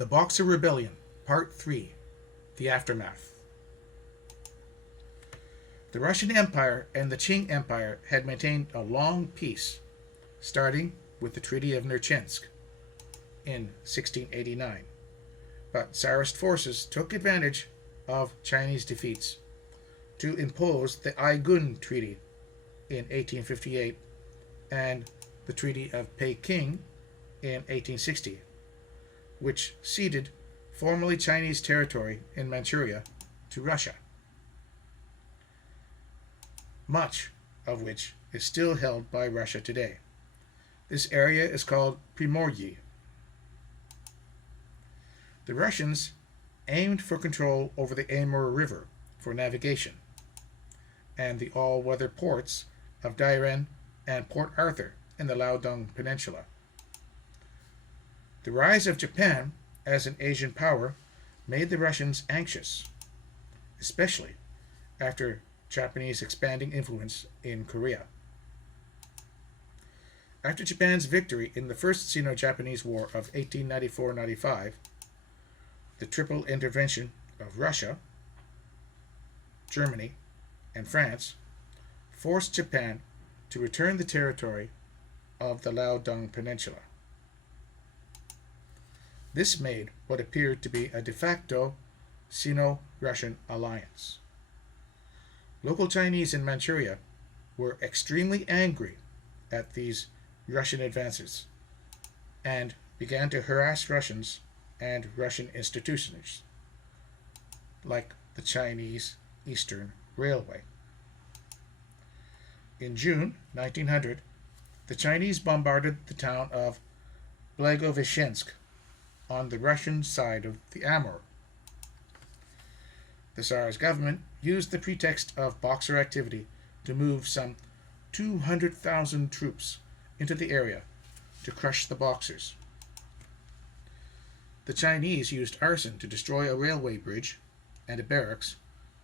The Boxer Rebellion, Part 3, The Aftermath. The Russian Empire and the Qing Empire had maintained a long peace, starting with the Treaty of Nerchinsk in 1689. But Tsarist forces took advantage of Chinese defeats to impose the Aigun Treaty in 1858 and the Treaty of Peking in 1860, which ceded formerly Chinese territory in Manchuria to Russia, much of which is still held by Russia today. This area is called Primorye. The Russians aimed for control over the Amur River for navigation and the all-weather ports of Dairen and Port Arthur in the Liaodong Peninsula. The rise of Japan as an Asian power made the Russians anxious, especially after Japanese expanding influence in Korea. After Japan's victory in the First Sino-Japanese War of 1894-95, the triple intervention of Russia, Germany, and France forced Japan to return the territory of the Liaodong Peninsula. This made what appeared to be a de facto Sino-Russian alliance. Local Chinese in Manchuria were extremely angry at these Russian advances and began to harass Russians and Russian institutions, like the Chinese Eastern Railway. In June 1900, the Chinese bombarded the town of Blagoveshchensk on the Russian side of the Amur. The Tsar's government used the pretext of Boxer activity to move some 200,000 troops into the area to crush the Boxers. The Chinese used arson to destroy a railway bridge and a barracks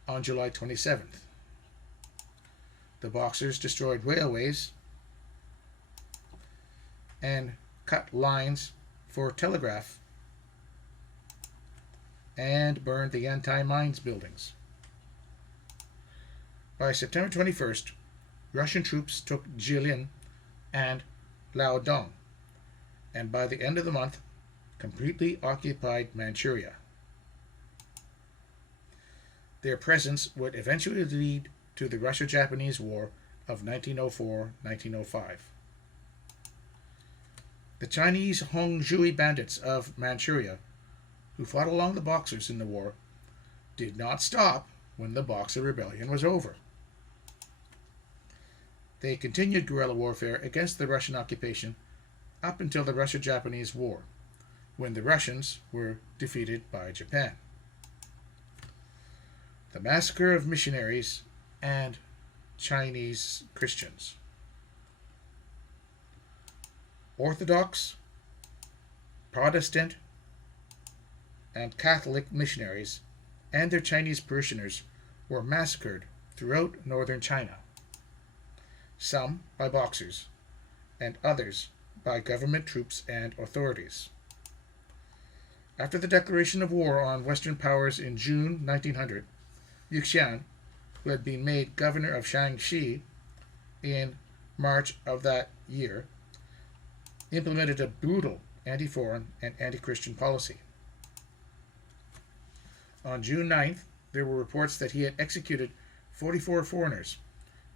on July 27th. The Boxers destroyed railways and cut lines for telegraph and burned the anti-mines buildings. By September 21st, Russian troops took Jilin and Liaodong, and by the end of the month, completely occupied Manchuria. Their presence would eventually lead to the Russo-Japanese War of 1904-1905. The Chinese Hongzhui bandits of Manchuria, who fought along the Boxers in the war, did not stop when the Boxer Rebellion was over. They continued guerrilla warfare against the Russian occupation up until the Russo-Japanese War, when the Russians were defeated by Japan. The massacre of missionaries and Chinese Christians. Orthodox, Protestant, and Catholic missionaries and their Chinese parishioners were massacred throughout northern China, some by Boxers and others by government troops and authorities. After the declaration of war on Western powers in June 1900, Yuxian, who had been made governor of Shaanxi in March of that year, implemented a brutal anti-foreign and anti-Christian policy. On June 9th, there were reports that he had executed 44 foreigners,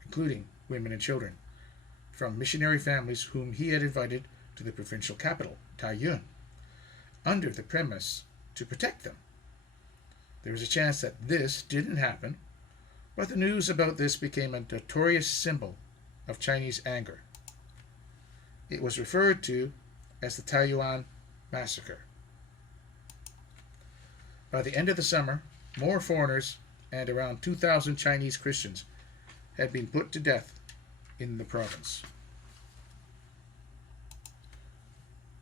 including women and children, from missionary families whom he had invited to the provincial capital, Taiyuan, under the premise to protect them. There was a chance that this didn't happen, but the news about this became a notorious symbol of Chinese anger. It was referred to as the Taiyuan Massacre. By the end of the summer, more foreigners and around 2,000 Chinese Christians had been put to death in the province.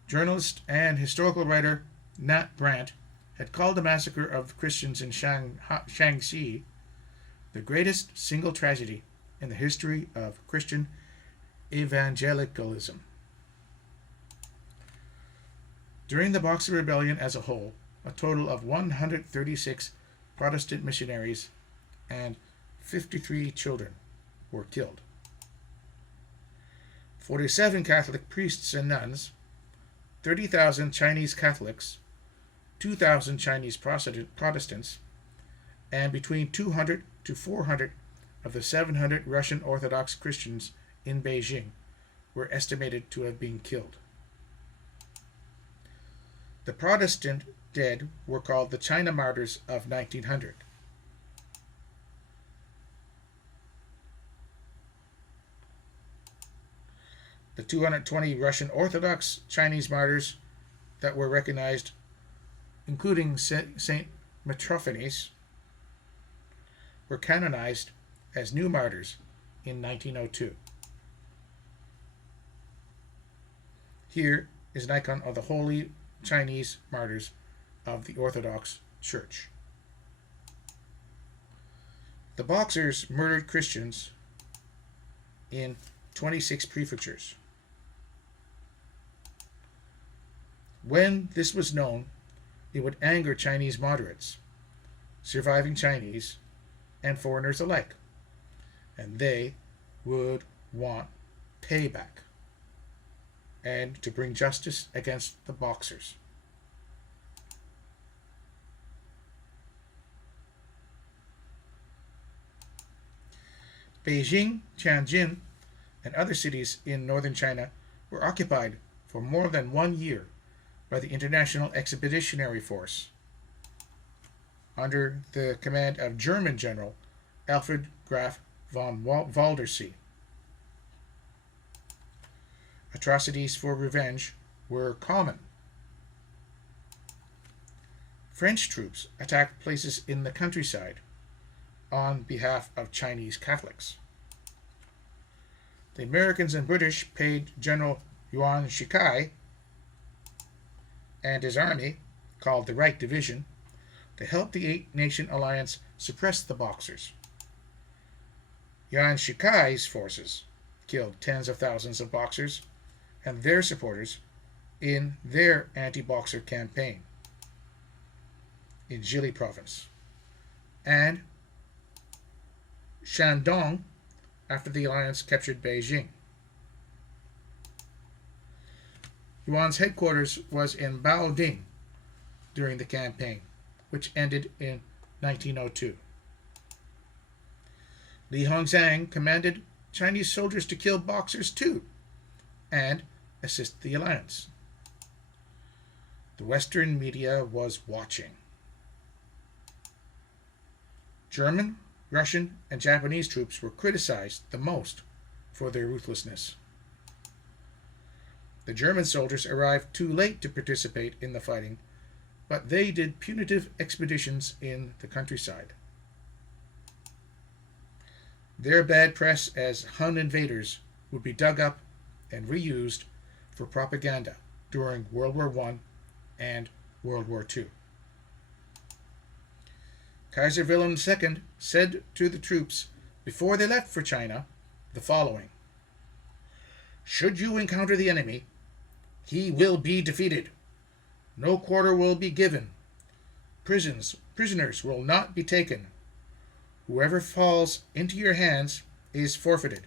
Journalist and historical writer Nat Brandt had called the massacre of Christians in Shaanxi the greatest single tragedy in the history of Christian evangelicalism. During the Boxer Rebellion as a whole, a total of 136 Protestant missionaries and 53 children were killed. 47 Catholic priests and nuns, 30,000 Chinese Catholics, 2,000 Chinese Protestants, and between 200 to 400 of the 700 Russian Orthodox Christians in Beijing were estimated to have been killed. The Protestant dead were called the China Martyrs of 1900. The 220 Russian Orthodox Chinese martyrs that were recognized, including Saint Metrophanes, were canonized as new martyrs in 1902. Here is an icon of the holy Chinese martyrs of the Orthodox Church. The Boxers murdered Christians in 26 prefectures. When this was known, it would anger Chinese moderates, surviving Chinese, and foreigners alike, and they would want payback and to bring justice against the Boxers. Beijing, Tianjin, and other cities in northern China were occupied for more than 1 year by the International Expeditionary Force under the command of German General Alfred Graf von Waldersee. Atrocities for revenge were common. French troops attacked places in the countryside on behalf of Chinese Catholics. The Americans and British paid General Yuan Shikai and his army, called the Right Division, to help the Eight-Nation Alliance suppress the Boxers. Yuan Shikai's forces killed tens of thousands of Boxers and their supporters in their anti-Boxer campaign in Jili province, and Shandong after the alliance captured Beijing. Yuan's headquarters was in Baoding during the campaign, which ended in 1902. Li Hongzhang commanded Chinese soldiers to kill Boxers too, and assist the alliance. The Western media was watching. German, Russian, and Japanese troops were criticized the most for their ruthlessness. The German soldiers arrived too late to participate in the fighting, but they did punitive expeditions in the countryside. Their bad press as Hun invaders would be dug up and reused for propaganda during World War I and World War II. Kaiser Wilhelm II said to the troops before they left for China the following: "Should you encounter the enemy, he will be defeated. No quarter will be given. Prisoners will not be taken. Whoever falls into your hands is forfeited.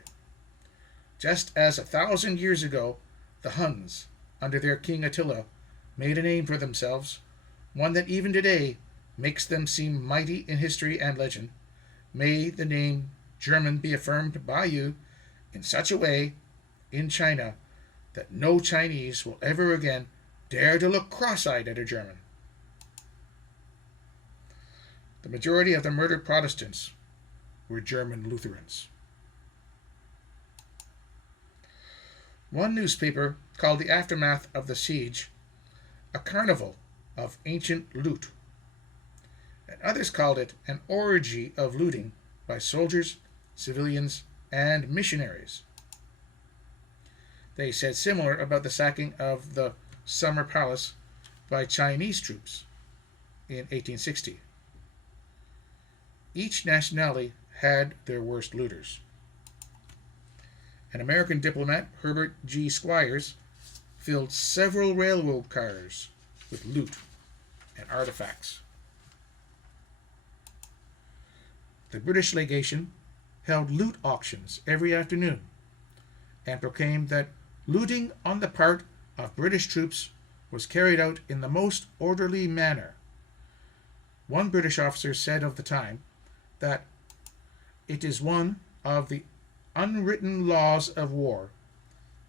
Just as 1,000 years ago the Huns, under their king Attila, made a name for themselves, one that even today makes them seem mighty in history and legend, may the name German be affirmed by you in such a way in China that no Chinese will ever again dare to look cross-eyed at a German." The majority of the murdered Protestants were German Lutherans. One newspaper called the aftermath of the siege a carnival of ancient loot, and others called it an orgy of looting by soldiers, civilians, and missionaries. They said similar about the sacking of the Summer Palace by Chinese troops in 1860. Each nationality had their worst looters. An American diplomat, Herbert G. Squires, filled several railroad cars with loot and artifacts. The British legation held loot auctions every afternoon and proclaimed that looting on the part of British troops was carried out in the most orderly manner. One British officer said of the time that it is one of the unwritten laws of war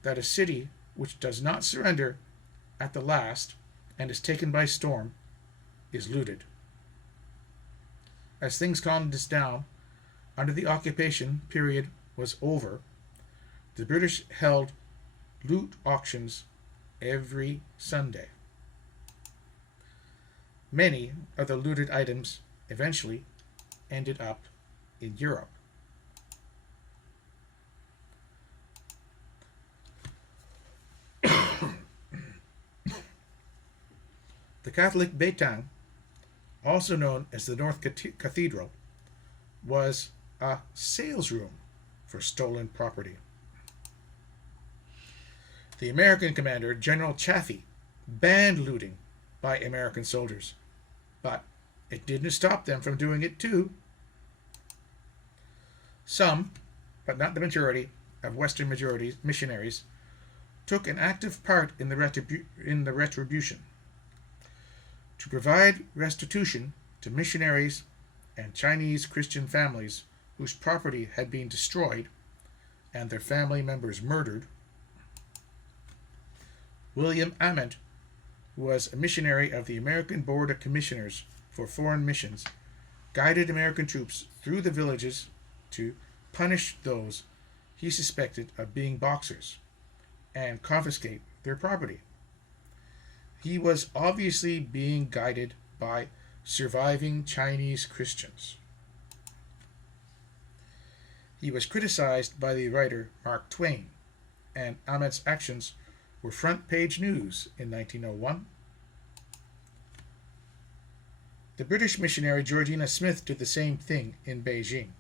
that a city which does not surrender at the last and is taken by storm is looted. As things calmed down under the occupation period was over, the British held loot auctions every Sunday. Many of the looted items eventually ended up in Europe. The Catholic Baitang, also known as the North Cathedral, was a sales room for stolen property. The American commander, General Chaffee, banned looting by American soldiers, but it didn't stop them from doing it too. Some, but not the majority, of Western missionaries took an active part in the retribution. To provide restitution to missionaries and Chinese Christian families whose property had been destroyed and their family members murdered, William Ament, who was a missionary of the American Board of Commissioners for Foreign Missions, guided American troops through the villages to punish those he suspected of being Boxers and confiscate their property. He was obviously being guided by surviving Chinese Christians. He was criticized by the writer Mark Twain, and Ament's actions were front-page news in 1901. The British missionary Georgina Smith did the same thing in Beijing.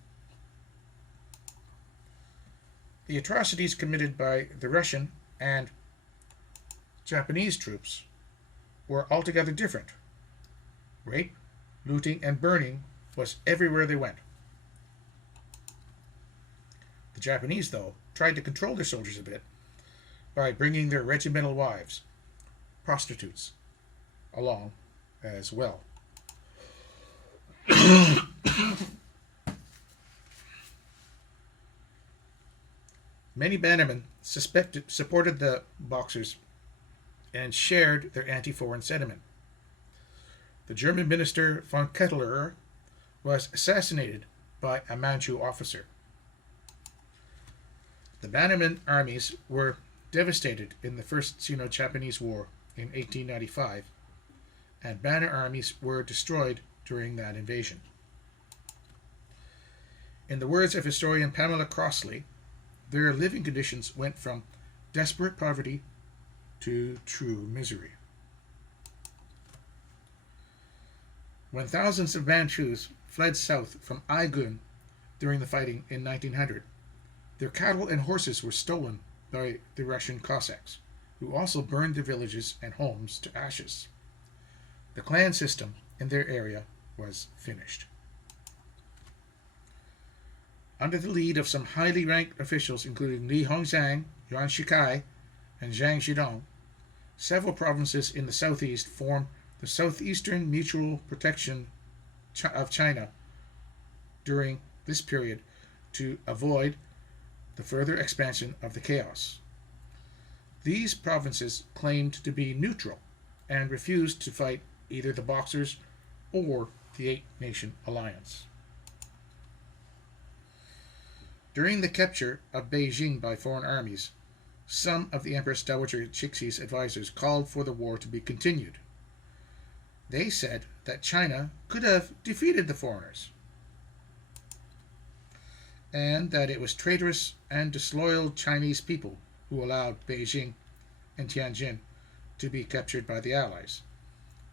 The atrocities committed by the Russian and Japanese troops were altogether different. Rape, looting, and burning was everywhere they went. The Japanese, though, tried to control their soldiers a bit by bringing their regimental wives, prostitutes, along as well. Many bannermen supported the Boxers and shared their anti-foreign sentiment. The German minister von Ketteler was assassinated by a Manchu officer. The bannerman armies were devastated in the First Sino-Japanese War in 1895, and banner armies were destroyed during that invasion. In the words of historian Pamela Crossley, their living conditions went from desperate poverty to true misery. When thousands of Manchus fled south from Aigun during the fighting in 1900, their cattle and horses were stolen by the Russian Cossacks, who also burned their villages and homes to ashes. The clan system in their area was finished. Under the lead of some highly ranked officials, including Li Hongzhang, Yuan Shikai, and Zhang Zhidong, several provinces in the southeast formed the Southeastern Mutual Protection of China during this period to avoid the further expansion of the chaos. These provinces claimed to be neutral and refused to fight either the Boxers or the Eight-Nation Alliance. During the capture of Beijing by foreign armies, some of the Empress Dowager Cixi's advisors called for the war to be continued. They said that China could have defeated the foreigners, and that it was traitorous and disloyal Chinese people who allowed Beijing and Tianjin to be captured by the Allies,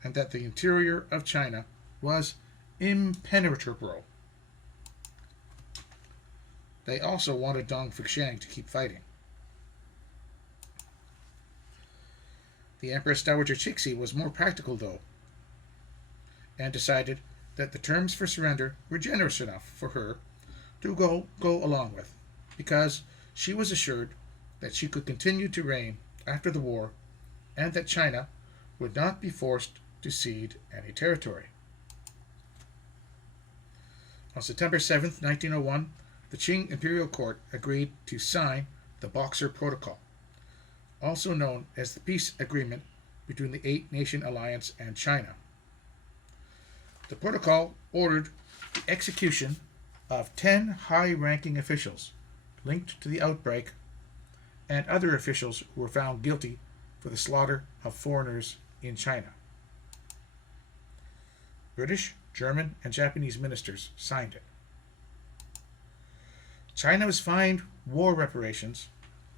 and that the interior of China was impenetrable. They also wanted Dong Fengxiang to keep fighting. The Empress Dowager Cixi was more practical, though, and decided that the terms for surrender were generous enough for her to go along with, because she was assured that she could continue to reign after the war and that China would not be forced to cede any territory. On September 7th, 1901, the Qing Imperial Court agreed to sign the Boxer Protocol, also known as the Peace Agreement between the Eight-Nation Alliance and China. The protocol ordered the execution of 10 high-ranking officials linked to the outbreak and other officials who were found guilty for the slaughter of foreigners in China. British, German, and Japanese ministers signed it. China was fined war reparations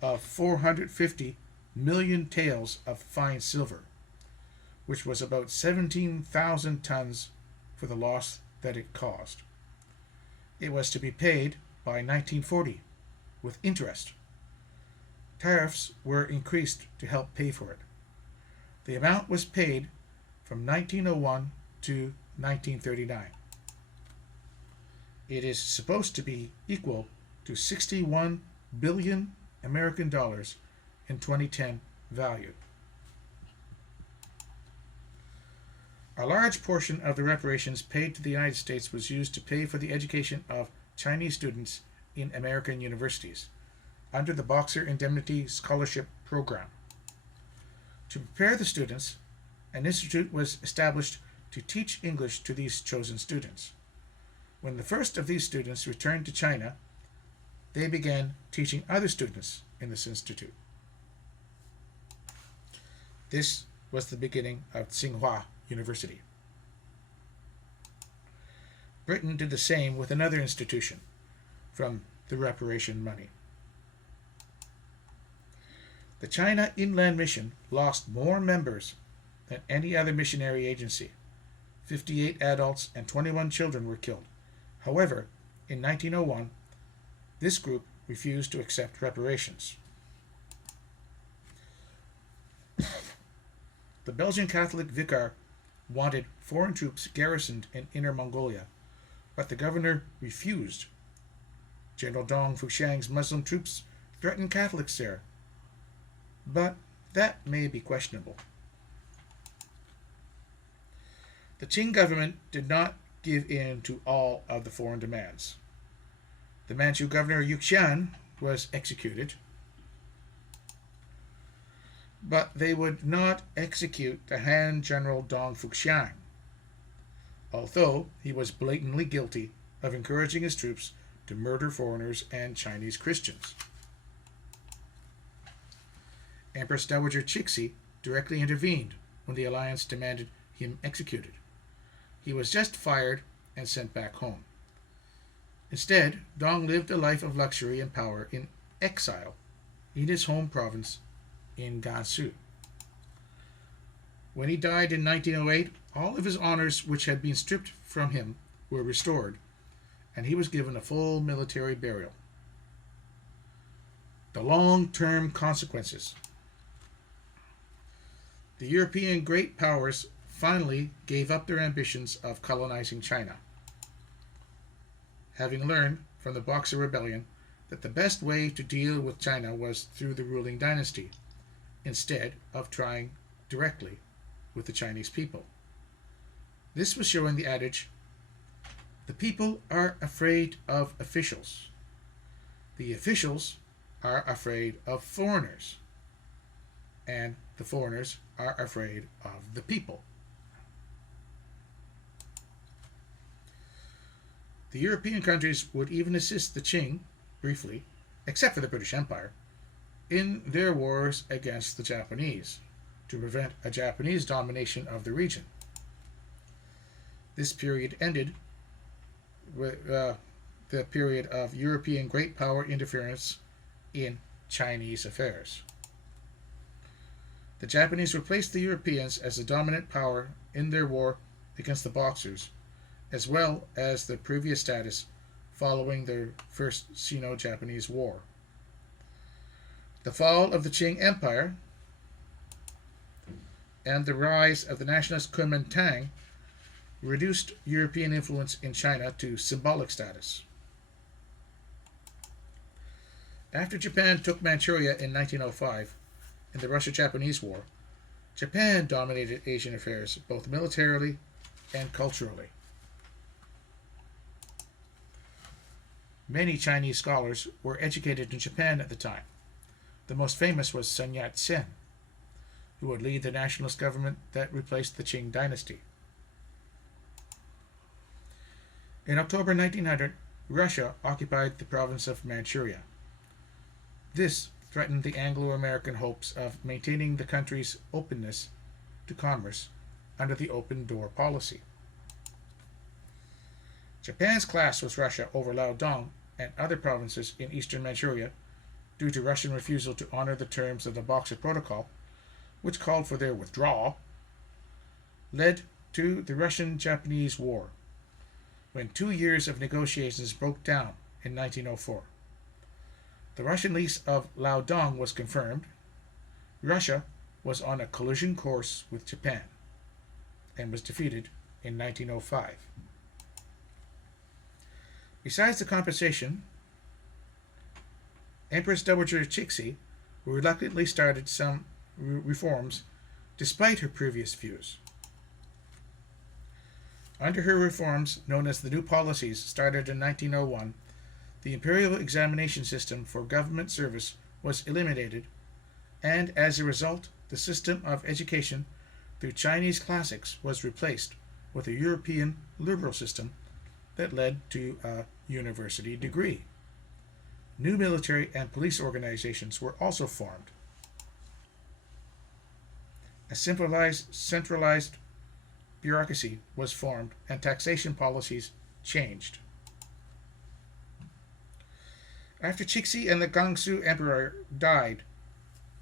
of 450 million taels of fine silver, which was about 17,000 tons for the loss that it caused. It was to be paid by 1940 with interest. Tariffs were increased to help pay for it. The amount was paid from 1901 to 1939. It is supposed to be equal to 61 billion American dollars in 2010 value. A large portion of the reparations paid to the United States was used to pay for the education of Chinese students in American universities under the Boxer Indemnity Scholarship Program. To prepare the students, an institute was established to teach English to these chosen students. When the first of these students returned to China, they began teaching other students in this institute. This was the beginning of Tsinghua University. Britain did the same with another institution from the reparation money. The China Inland Mission lost more members than any other missionary agency. 58 adults and 21 children were killed. However, in 1901, this group refused to accept reparations. The Belgian Catholic vicar wanted foreign troops garrisoned in Inner Mongolia, but the governor refused. General Dong Fuxiang's Muslim troops threatened Catholics there, but that may be questionable. The Qing government did not give in to all of the foreign demands. The Manchu governor Yu Qian was executed, but they would not execute the Han General Dong Fuxiang, although he was blatantly guilty of encouraging his troops to murder foreigners and Chinese Christians. Empress Dowager Cixi directly intervened when the alliance demanded him executed. He was just fired and sent back home. Instead, Dong lived a life of luxury and power in exile in his home province in Gansu. When he died in 1908, all of his honors which had been stripped from him were restored, and he was given a full military burial. The long-term consequences. The European great powers finally gave up their ambitions of colonizing China, having learned from the Boxer Rebellion that the best way to deal with China was through the ruling dynasty, instead of trying directly with the Chinese people. This was showing the adage, the people are afraid of officials. The officials are afraid of foreigners. And the foreigners are afraid of the people. The European countries would even assist the Qing, briefly, except for the British Empire, in their wars against the Japanese, to prevent a Japanese domination of the region. This period ended with the period of European great power interference in Chinese affairs. The Japanese replaced the Europeans as the dominant power in their war against the Boxers, as well as their previous status following their first Sino-Japanese War. The fall of the Qing Empire and the rise of the nationalist Kuomintang reduced European influence in China to symbolic status. After Japan took Manchuria in 1905 in the Russo-Japanese War, Japan dominated Asian affairs both militarily and culturally. Many Chinese scholars were educated in Japan at the time. The most famous was Sun Yat-sen, who would lead the nationalist government that replaced the Qing dynasty. In October 1900, Russia occupied the province of Manchuria. This threatened the Anglo-American hopes of maintaining the country's openness to commerce under the open door policy. Japan's clash with Russia over Liaodong and other provinces in eastern Manchuria, due to Russian refusal to honor the terms of the Boxer Protocol, which called for their withdrawal, led to the Russian-Japanese War, when 2 years of negotiations broke down in 1904. The Russian lease of Liaodong was confirmed. Russia was on a collision course with Japan and was defeated in 1905. Besides the compensation, Empress Dowager Cixi reluctantly started some reforms despite her previous views. Under her reforms, known as the New Policies, started in 1901, the imperial examination system for government service was eliminated, and as a result, the system of education through Chinese classics was replaced with a European liberal system that led to a university degree. New military and police organizations were also formed. A centralized bureaucracy was formed, and taxation policies changed. After Cixi and the Gansu Emperor died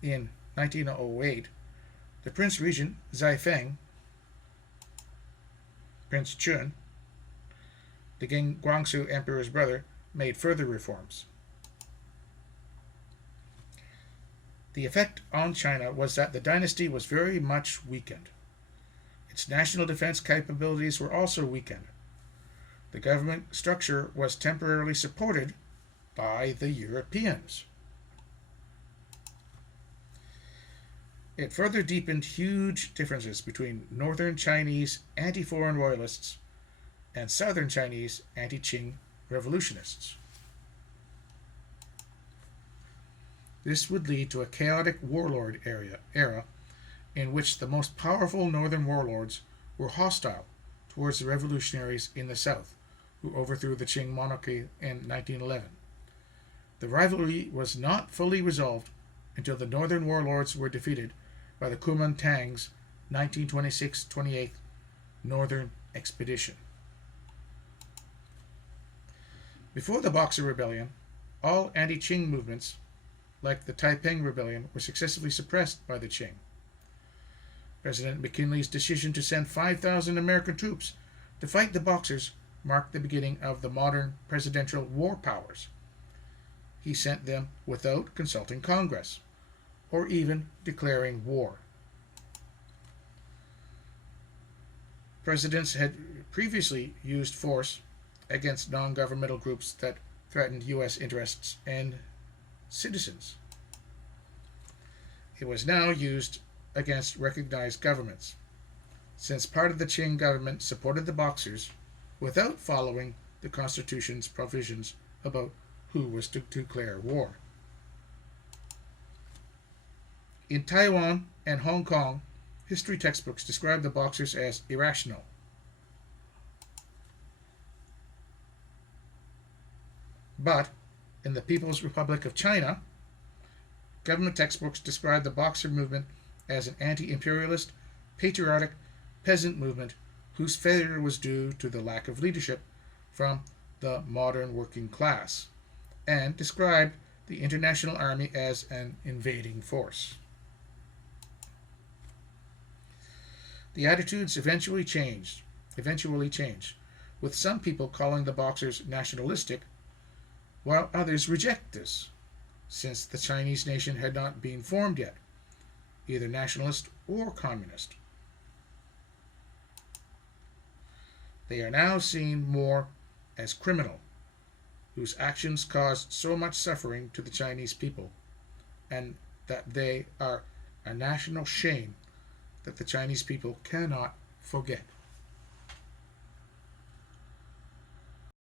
in 1908, the Prince Regent Zaifeng, Prince Chun, the Guangxu Emperor's brother, made further reforms. The effect on China was that the dynasty was very much weakened. Its national defense capabilities were also weakened. The government structure was temporarily supported by the Europeans. It further deepened huge differences between northern Chinese anti-foreign royalists and southern Chinese anti-Qing revolutionists. This would lead to a chaotic warlord era in which the most powerful northern warlords were hostile towards the revolutionaries in the south, who overthrew the Qing monarchy in 1911. The rivalry was not fully resolved until the northern warlords were defeated by the Kuomintang's 1926-28 Northern Expedition. Before the Boxer Rebellion, all anti-Qing movements, like the Taiping Rebellion, were successfully suppressed by the Qing. President McKinley's decision to send 5,000 American troops to fight the Boxers marked the beginning of the modern presidential war powers. He sent them without consulting Congress, or even declaring war. Presidents had previously used force against non-governmental groups that threatened U.S. interests and citizens. It was now used against recognized governments, since part of the Qing government supported the Boxers without following the Constitution's provisions about who was to declare war. In Taiwan and Hong Kong, history textbooks describe the Boxers as irrational. But in the People's Republic of China, government textbooks describe the Boxer movement as an anti-imperialist, patriotic peasant movement whose failure was due to the lack of leadership from the modern working class, and described the International Army as an invading force. The attitudes eventually changed, with some people calling the Boxers nationalistic, while others reject this, since the Chinese nation had not been formed yet. either nationalist or communist. They are now seen more as criminal, whose actions caused so much suffering to the Chinese people, and that they are a national shame that the Chinese people cannot forget.